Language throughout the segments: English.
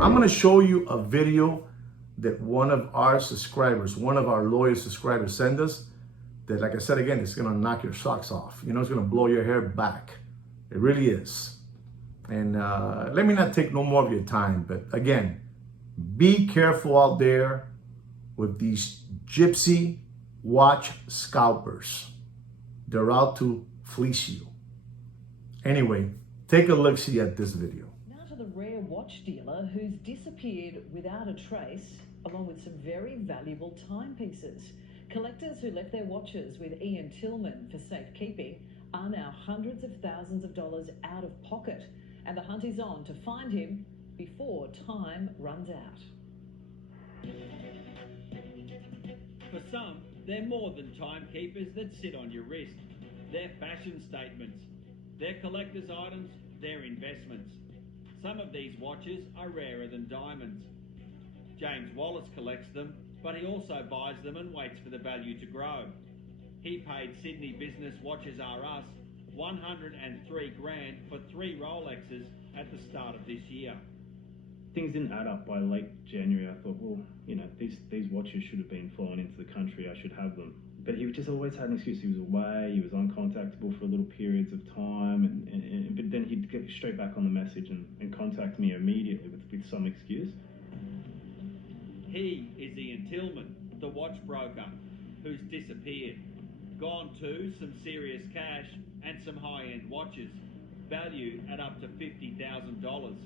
I'm going to show you a video that one of our subscribers, one of our loyal subscribers sent us that, like I said again, it's going to knock your socks off. You know, it's going to blow your hair back. It really is. And let me not take no more of your time, but again, be careful out there with these gypsy watch scalpers. They're out to fleece you. Anyway, take a look-see at this video. Now to the rare watch dealer who's disappeared without a trace, along with some very valuable timepieces. Collectors who left their watches with Ian Tillman for safekeeping are now hundreds of thousands of dollars out of pocket, and the hunt is on to find him before time runs out. For some, they're more than timekeepers that sit on your wrist. They're fashion statements. They're collector's items, they're investments. Some of these watches are rarer than diamonds. James Wallace collects them, but he also buys them and waits for the value to grow. He paid Sydney business Watches R Us $103 grand for 3 Rolexes at the start of this year. Things didn't add up by late January. I thought, well, you know, these watches should have been flown into the country. I should have them. But he just always had an excuse. He was away. He was uncontactable for little periods of time. But then he'd get straight back on the message and contact me immediately with some excuse. He is Ian Tillman, the watch broker, who's disappeared. Gone too some serious cash and some high-end watches, valued at up to $50,000.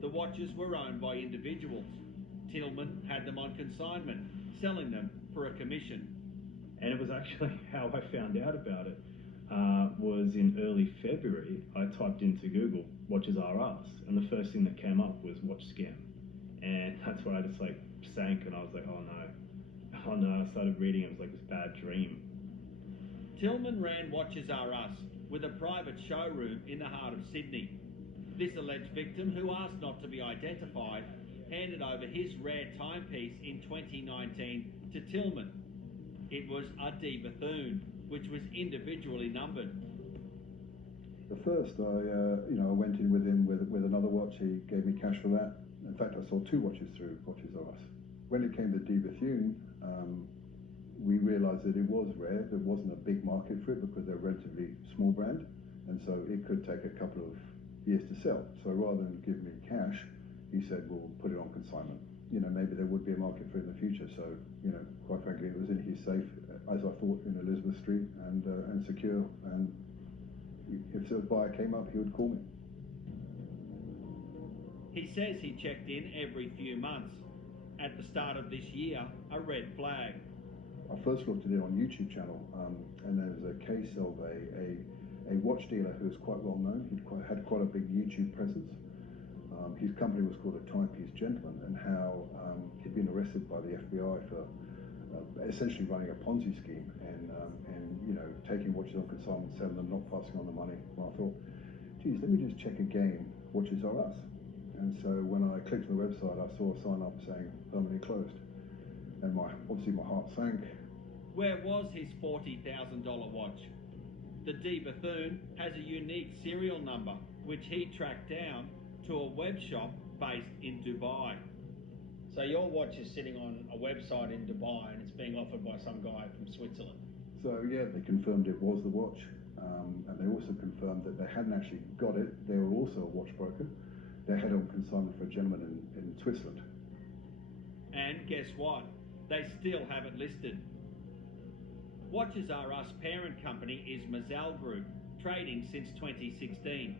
The watches were owned by individuals. Tillman had them on consignment, selling them for a commission. And it was actually how I found out about it. Was in early February. I typed into Google Watches R Us, and the first thing that came up was watch scam. And that's where I just like sank, and I was like, oh no. I started reading. It was like this bad dream. Tillman ran Watches R Us with a private showroom in the heart of Sydney. This alleged victim, who asked not to be identified, handed over his rare timepiece in 2019 to Tillman. It was a D Bethune, which was individually numbered. The first, I went in with him with another watch. He gave me cash for that. In fact, I sold 2 watches through Watches R Us. When it came to D Bethune, we realised that it was rare. There wasn't a big market for it because they're a relatively small brand, and so it could take a couple of years to sell. So rather than give me cash, he said, we'll put it on consignment. You know, maybe there would be a market for it in the future. So, you know, quite frankly, it was in his safe, as I thought, in Elizabeth Street, and secure. And if a buyer came up, he would call me. He says he checked in every few months. At the start of this year, a red flag. I first looked at it on YouTube channel, and there was a case of a watch dealer who was quite well known. He'd had quite a big YouTube presence. His company was called A Timepiece Gentleman, and how he'd been arrested by the FBI for essentially running a Ponzi scheme and you know, taking watches on consignment, selling them, not passing on the money. And I thought, geez, let me just check again, Watches R Us. And so when I clicked on the website, I saw a sign up saying permanently closed, and obviously my heart sank. Where was his $40,000 watch? The D Bethune has a unique serial number, which he tracked down to a web shop based in Dubai. So your watch is sitting on a website in Dubai and it's being offered by some guy from Switzerland. So yeah, they confirmed it was the watch, and they also confirmed that they hadn't actually got it. They were also a watch broker. They had it on consignment for a gentleman in Switzerland. And guess what? They still have it listed. Watches R Us parent company is Mazel Group, trading since 2016.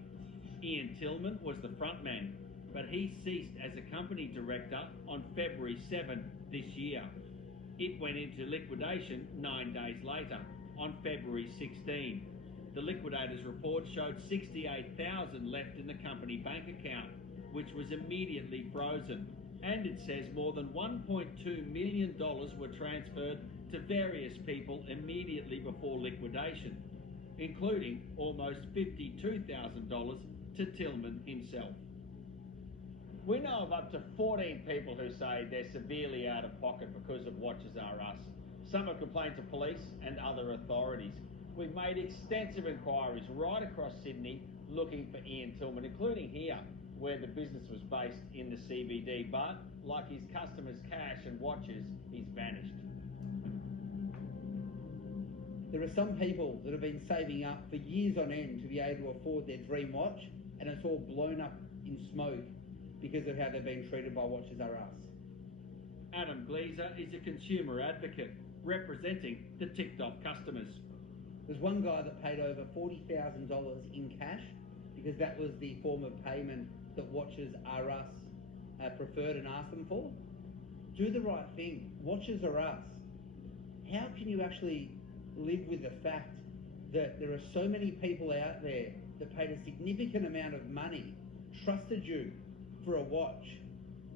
Ian Tillman was the frontman, but he ceased as a company director on February 7 this year. It went into liquidation 9 days later, on February 16. The liquidator's report showed $68,000 left in the company bank account, which was immediately frozen. And it says more than $1.2 million were transferred to various people immediately before liquidation, including almost $52,000 to Tillman himself. We know of up to 14 people who say they're severely out of pocket because of Watches R Us. Some have complained to police and other authorities. We've made extensive inquiries right across Sydney looking for Ian Tillman, including here where the business was based in the CBD, but like his customers' cash and watches, he's vanished. There are some people that have been saving up for years on end to be able to afford their dream watch, and it's all blown up in smoke because of how they've been treated by Watches R Us. Adam Gleaser is a consumer advocate representing the ticked-off customers. There's one guy that paid over $40,000 in cash because that was the form of payment that Watches R Us preferred and asked them for. Do the right thing. Watches R Us. How can you actually live with the fact that there are so many people out there that paid a significant amount of money, trusted you for a watch,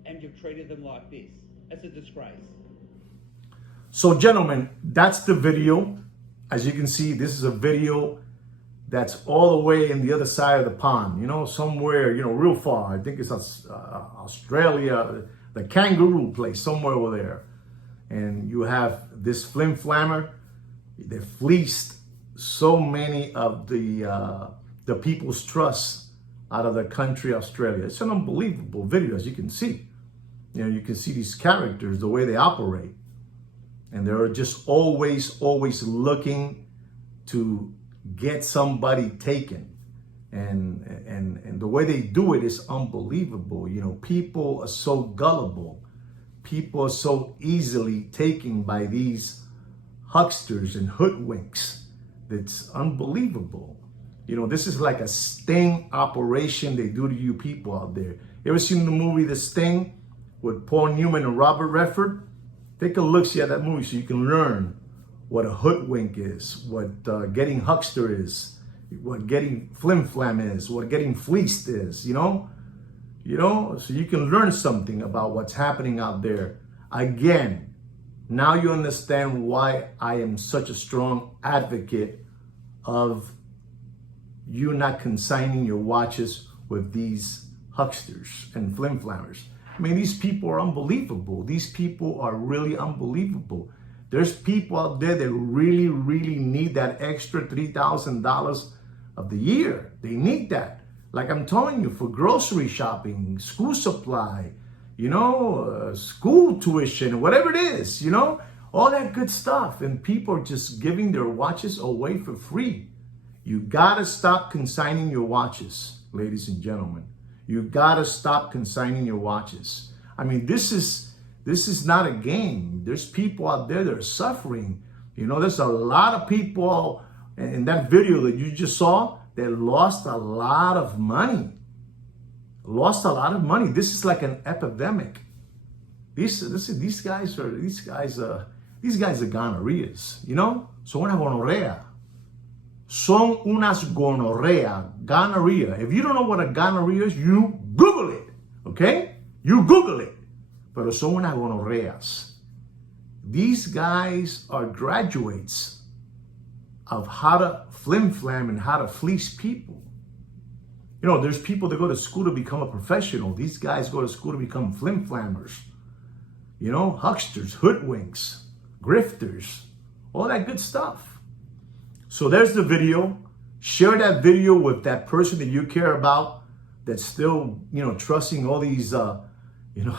and you've treated them like this? It's a disgrace. So gentlemen, that's the video. As you can see, this is a video that's all the way in the other side of the pond, you know, somewhere, you know, real far. I think it's Australia, the kangaroo place, somewhere over there. And you have this flim flammer. They fleeced so many of the people's trust out of the country, Australia. It's an unbelievable video, as you can see. You know, you can see these characters, the way they operate. And they're just always looking to get somebody taken. And the way they do it is unbelievable. You know, people are so gullible. People are so easily taken by these hucksters and hoodwinks. That's unbelievable. You know, this is like a sting operation they do to you people out there. You ever seen the movie The Sting with Paul Newman and Robert Redford? Take a look-see at that movie so you can learn what a hoodwink is, what getting huckster is, what getting flim-flam is, what getting fleeced is, you know? So you can learn something about what's happening out there. Again, now you understand why I am such a strong advocate of you not consigning your watches with these hucksters and flim-flammers. I mean, these people are unbelievable. These people are really unbelievable. There's people out there that really need that extra $3,000 of the year. They need that. Like I'm telling you, for grocery shopping, school supply, you know, school tuition, whatever it is, you know, all that good stuff. And people are just giving their watches away for free. You gotta stop consigning your watches, ladies and gentlemen. You gotta stop consigning your watches. I mean, this is not a game. There's people out there that are suffering. You know, there's a lot of people in that video that you just saw that lost a lot of money. Lost a lot of money. This is like an epidemic. These guys are gonorrheas. You know, son una gonorrea. Son unas gonorrea. Gonorrhea. If you don't know what a gonorrhea is, you Google it. Okay? You Google it. Pero son unas gonorreas. These guys are graduates of how to flim-flam and how to fleece people. You know, there's people that go to school to become a professional. These guys go to school to become flim-flammers. You know, hucksters, hoodwinks, grifters, all that good stuff. So there's the video. Share that video with that person that you care about that's still, you know, trusting all these, you know,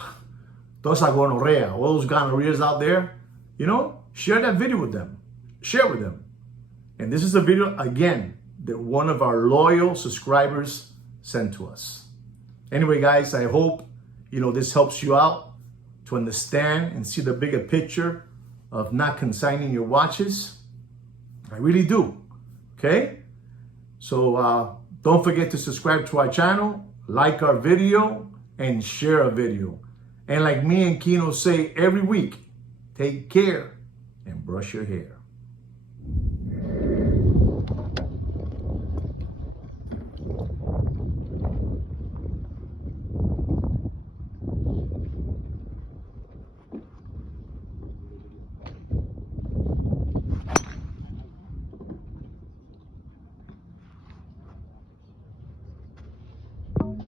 toda esa gonorrea, all those gonorrheas out there. You know, share that video with them. Share with them. And this is a video, again, that one of our loyal subscribers sent to us. Anyway, guys, I hope, you know, this helps you out to understand and see the bigger picture of not consigning your watches. I really do. Okay? So don't forget to subscribe to our channel, like our video, and share our video. And like me and Kino say every week, take care and brush your hair.